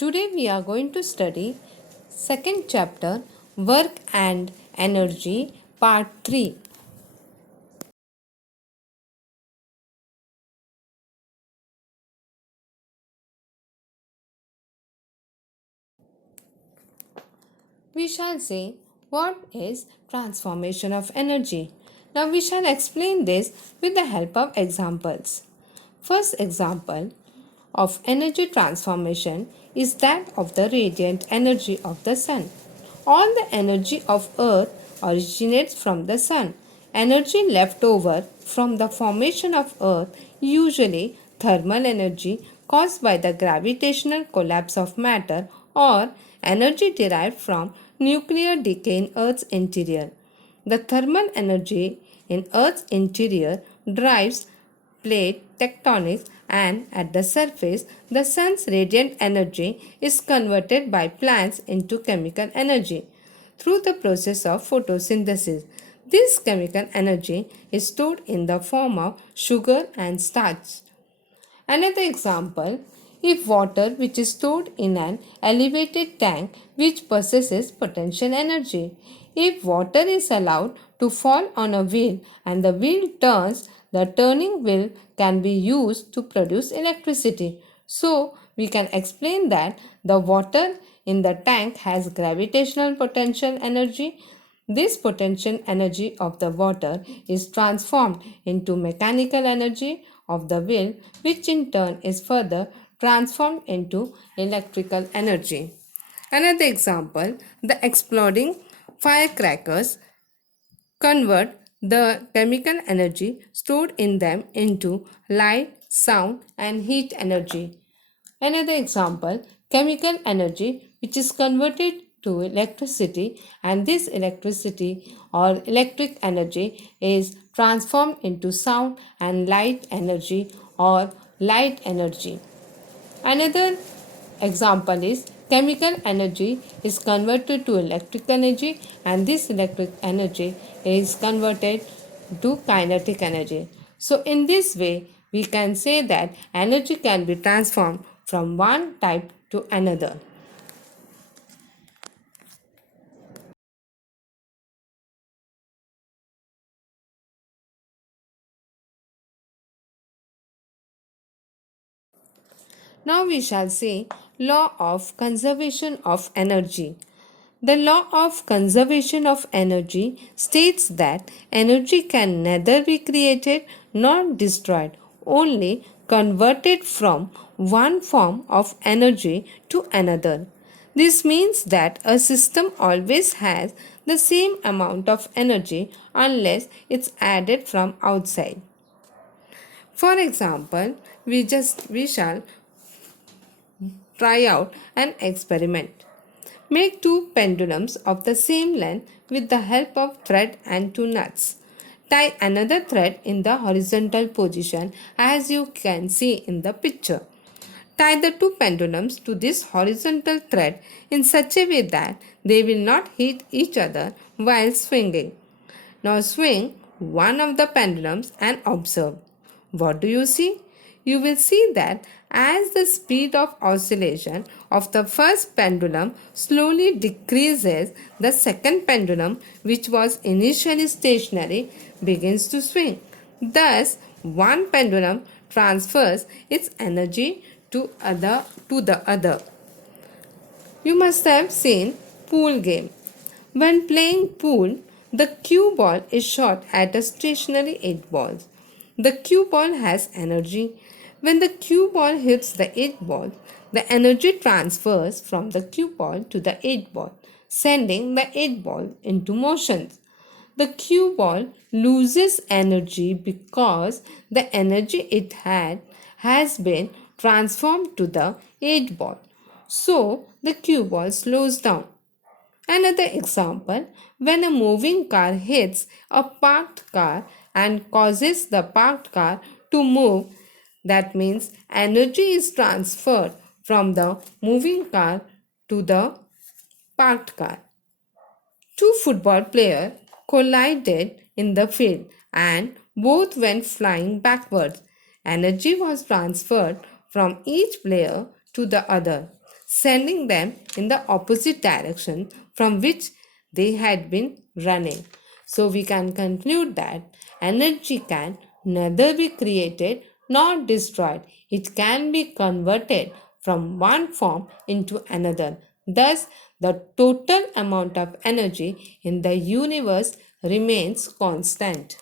Today we are going to study second chapter Work and Energy part 3. We shall say what is transformation of energy. Now we shall explain this with the help of examples. First example of energy transformation is that of the radiant energy of the sun. All the energy of earth originates from the sun. Energy left over from the formation of earth, usually thermal energy caused by the gravitational collapse of matter, or energy derived from nuclear decay in earth's interior. The thermal energy in earth's interior drives plate tectonics, and at the surface the sun's radiant energy is converted by plants into chemical energy through the process of photosynthesis. This chemical energy is stored in the form of sugar and starch. Another example, if water which is stored in an elevated tank which possesses potential energy. If water is allowed to fall on a wheel and the wheel turns, the turning wheel can be used to produce electricity. So, we can explain that the water in the tank has gravitational potential energy. This potential energy of the water is transformed into mechanical energy of the wheel, which in turn is further transformed into electrical energy. Another example, the exploding firecrackers convert the chemical energy stored in them into light, sound, and heat energy. Another example, chemical energy which is converted to electricity, and this electricity or electric energy is transformed into sound and light energy or light energy. Another example is chemical energy is converted to electric energy, and this electric energy is converted to kinetic energy. So in this way we can say that energy can be transformed from one type to another. Now we shall say law of conservation of energy. The law of conservation of energy states that energy can neither be created nor destroyed, only converted from one form of energy to another. This means that a system always has the same amount of energy unless it's added from outside. For example, we shall try out an experiment. Make two pendulums of the same length with the help of thread and two nuts. Tie another thread in the horizontal position as you can see in the picture. Tie the two pendulums to this horizontal thread in such a way that they will not hit each other while swinging. Now swing one of the pendulums and observe. What do you see? You will see that as the speed of oscillation of the first pendulum slowly decreases, the second pendulum, which was initially stationary, begins to swing. Thus, one pendulum transfers its energy to the other. You must have seen pool game. When playing pool, the cue ball is shot at a stationary 8 ball. The cue ball has energy. When the cue ball hits the 8 ball, the energy transfers from the cue ball to the 8 ball, sending the 8 ball into motion. The cue ball loses energy because the energy it had has been transformed to the 8 ball. So the cue ball slows down. Another example, when a moving car hits a parked car and causes the parked car to move, that means energy is transferred from the moving car to the parked car. Two football players collided in the field and both went flying backwards. Energy was transferred from each player to the other. sending them in the opposite direction from which they had been running. So we can conclude that energy can neither be created nor destroyed. It can be converted from one form into another. Thus, the total amount of energy in the universe remains constant.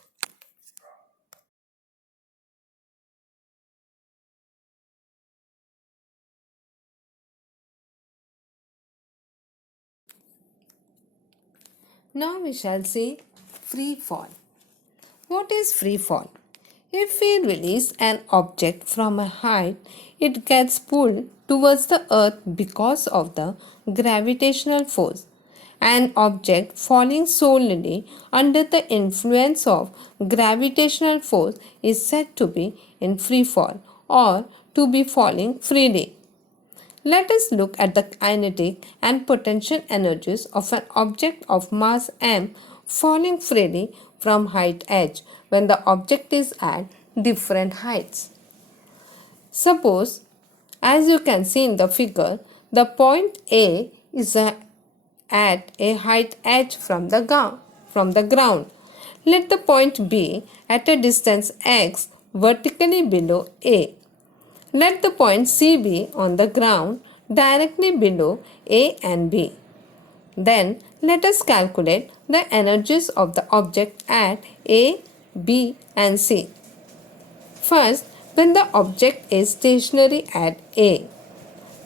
Now we shall see free fall. What is free fall? If we release an object from a height, it gets pulled towards the earth because of the gravitational force. An object falling solely under the influence of gravitational force is said to be in free fall or to be falling freely. Let us look at the kinetic and potential energies of an object of mass m falling freely from height h when the object is at different heights. Suppose, as you can see in the figure, the point A is at a height h from the ground. Let the point B at a distance x vertically below A. Let the point C be on the ground directly below A and B. Then let us calculate the energies of the object at A, B and C. First, when the object is stationary at A,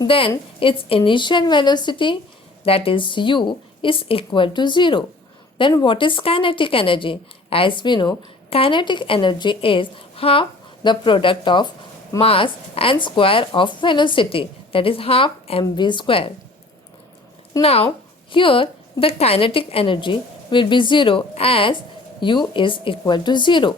then its initial velocity, that is u, is equal to 0. Then what is kinetic energy? As we know, kinetic energy is half the product of mass and square of velocity, that is half mv square. Now here the kinetic energy will be 0 as u is equal to 0.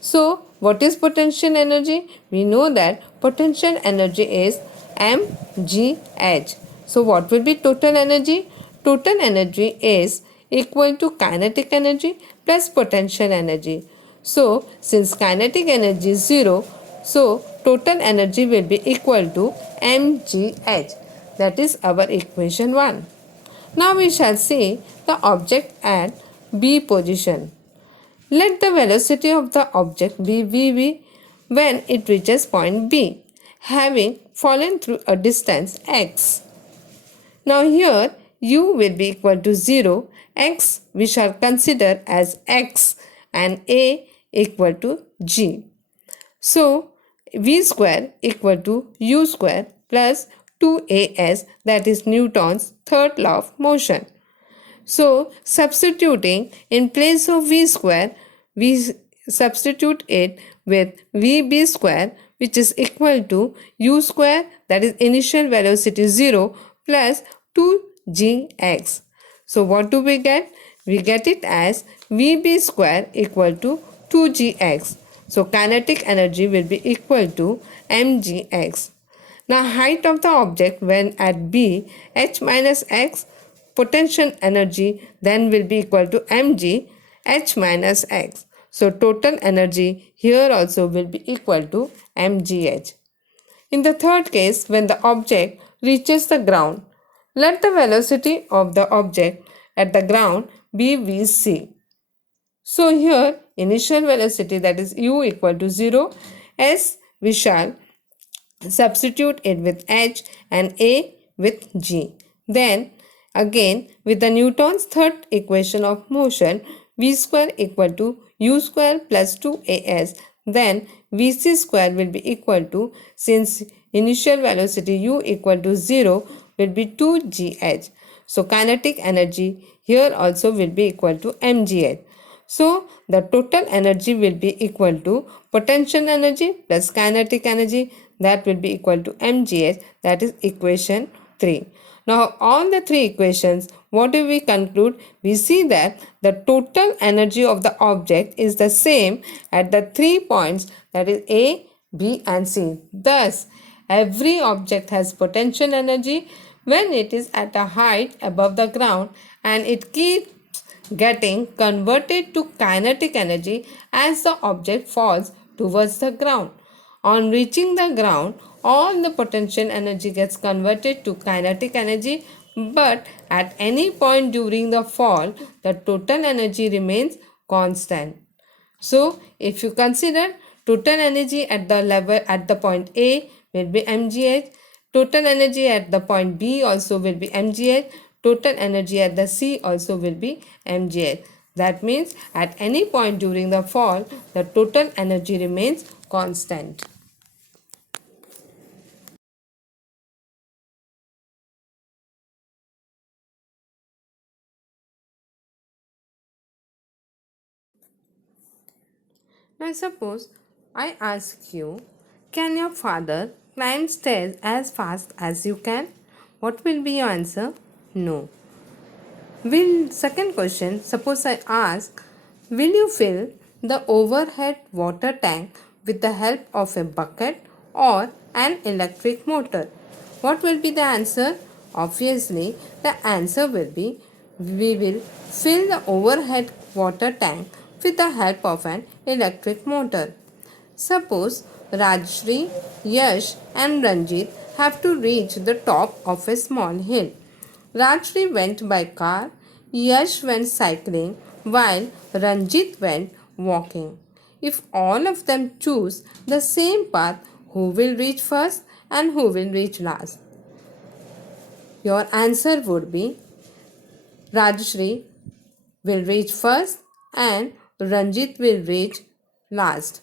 So, what is potential energy? We know that potential energy is mgh. So, what will be total energy? Total energy is equal to kinetic energy plus potential energy. So, since kinetic energy is 0, so total energy will be equal to mgh. That is our equation 1. Now, we shall see the object at B position. Let the velocity of the object be vv when it reaches point B, having fallen through a distance x. Now here u will be equal to 0, x we shall consider as x and a equal to g. So v square equal to u square plus 2as, that is Newton's third law of motion. So, substituting in place of v square, we substitute it with vb square, which is equal to u square, that is initial velocity 0, plus 2gx. So, what do we get? We get it as vb square equal to 2gx. So, kinetic energy will be equal to mgx. Now, height of the object when at B, h minus x, potential energy then will be equal to mg h minus x. So, total energy here also will be equal to mgh. In the third case, when the object reaches the ground, let the velocity of the object at the ground be vc. So, here initial velocity, that is u equal to 0, s we shall substitute it with h and a with g. Then again with the Newton's third equation of motion, v square equal to u square plus 2as, then vc square will be equal to, since initial velocity u equal to 0 will be 2gh. So kinetic energy here also will be equal to mgh. So the total energy will be equal to potential energy plus kinetic energy, that will be equal to mgh, that is equation 3. Now on the three equations, what do we conclude? We see that the total energy of the object is the same at the 3 points, that is A, B and C. Thus, every object has potential energy when it is at a height above the ground, and it keeps getting converted to kinetic energy as the object falls towards the ground. On reaching the ground, all the potential energy gets converted to kinetic energy, but at any point during the fall, the total energy remains constant. So, if you consider total energy at the level at the point A will be mgh, total energy at the point B also will be mgh, total energy at the C also will be mgh. That means at any point during the fall, the total energy remains constant. Now suppose I ask you, can your father climb stairs as fast as you can? What will be your answer? No. Will second question, suppose I ask, will you fill the overhead water tank with the help of a bucket or an electric motor? What will be the answer? Obviously, the answer will be we will fill the overhead water tank with the help of an electric motor. Suppose Rajshri, Yash and Ranjit have to reach the top of a small hill. Rajshri went by car, Yash went cycling, while Ranjit went walking. If all of them choose the same path, who will reach first and who will reach last? Your answer would be Rajshri will reach first and Ranjit will reach last.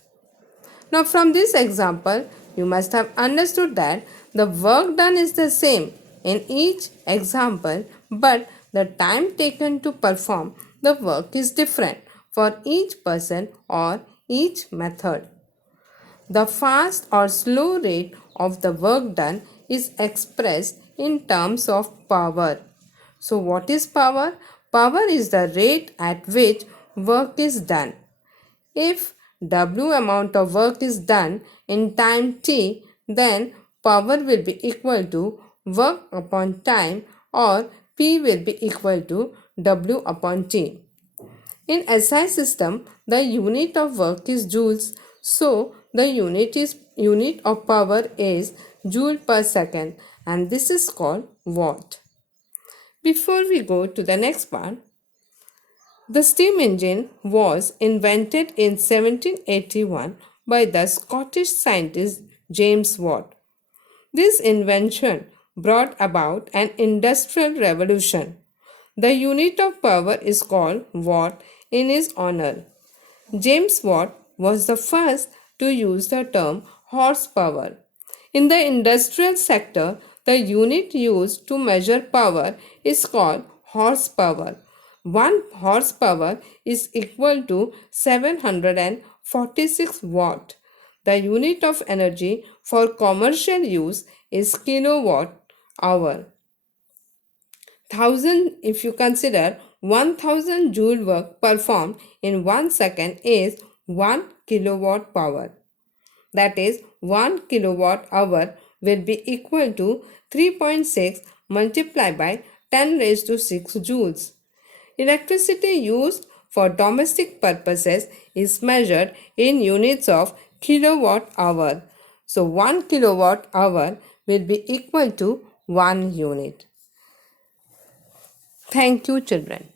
Now, from this example, you must have understood that the work done is the same in each example, but the time taken to perform the work is different for each person or each method. The fast or slow rate of the work done is expressed in terms of power. So, what is power? Power is the rate at which work is done. If W amount of work is done in time t, then power will be equal to work upon time, or P will be equal to W upon T. In SI system, the unit of work is joules, so the unit of power is joule per second, and this is called watt. Before we go to the next part, the steam engine was invented in 1781 by the Scottish scientist James Watt. This invention brought about an industrial revolution. The unit of power is called watt in his honor. James Watt was the first to use the term horsepower. In the industrial sector, the unit used to measure power is called horsepower. 1 horsepower is equal to 746 watt. The unit of energy for commercial use is kilowatt hour. 1000, if you consider 1000 joule work performed in 1 second is 1 kilowatt power. That is 1 kilowatt hour will be equal to 3.6 multiplied by 10 raised to 6 joules. Electricity used for domestic purposes is measured in units of kilowatt hour. So 1 kilowatt hour will be equal to 1 unit. Thank you, children.